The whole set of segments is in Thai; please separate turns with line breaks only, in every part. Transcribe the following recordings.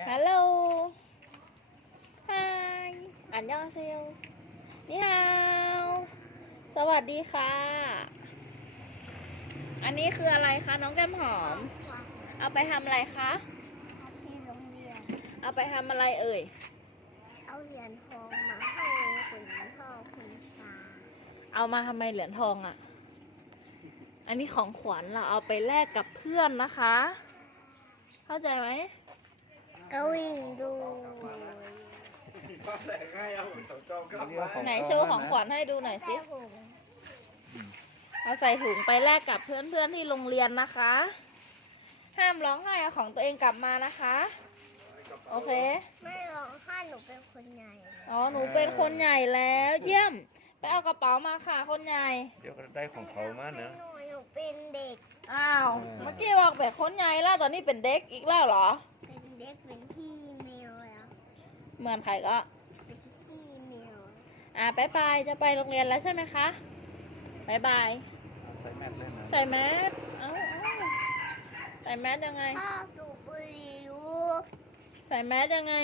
ฮัลโหลฮายอันยองเซลนี่ฮาวสวัสดีค่ะ อันนี้คืออะไรคะน้องแก้มหอม เอาไปทำอะไรคะ
ที่โรงเรียน
เอาไปทำอะไรเอ่ย
เอาเหรียญทองมาให้คุณพ่อคุณตา
เอามาทำไมเหรียญทองอ่ะ อันนี้ของขวัญเราเอาไปแลกกับเพื่อนนะคะ เข้าใจไหม
ก็วิ่งดู
ไหนโชว์ของขวัญให้ดูหน่อยสิ
แต่ผม
เอาใส่ถุงไปแลกกับเพื่อนๆที่โรงเรียนนะคะ ห้ามร้องไห้เอาของตัวเองกลับมานะคะ โอเค
ไม่ร้องไห้หนูเป็นคนใหญ่
อ๋อ หนูเป็นคนใหญ่แล้ว เยี่ยม ไปเอากระเป๋ามาค่ะ คนใหญ่
เดี๋ยวก็ได้ของเขามาเนอะ
หนูเป็นเด็ก
อ้าว เมื่อกี้บอกเป็นคนใหญ่แล้ว ตอนนี้เป็นเด็กอีกแล้วเหรอ
เป็นเด็กเป็นพี่แมวแล้ว
เหมือนใครก็
เป็นพี่แมว
บ๊ายบายจะไปโรงเรียนแล้วใช่ไหมคะบ๊ายบาย
ใส่แมสเลยนะ
ใส่แมสใส่แมสยังไง
พ่อสูบบุหรี่อยู่
ใส่แมสยังไง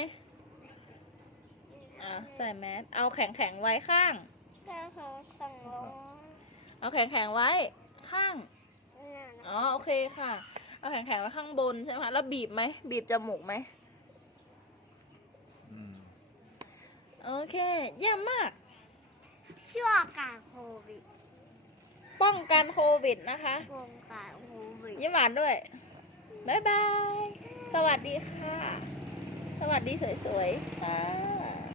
ใส่แมส เอาแข็งๆไว้ข้าง
แค่เขาสั่งร้อง
เอาแข็งๆไว้ข้าง อ๋อ โอเคค่ะ เอาแข็งๆไว้ข้างบนใช่ไหมคะ แล้วบีบไหม บีบจมูกไหม
อืม
โอเค เยี่ยมมาก
ช่วงการโควิด
ป้องกันโควิดนะคะ
วงการโควิด
ยิ้มหวานด้วย บ๊ายบาย สวัสดีค่ะ สวัสดีสวยๆค่ะ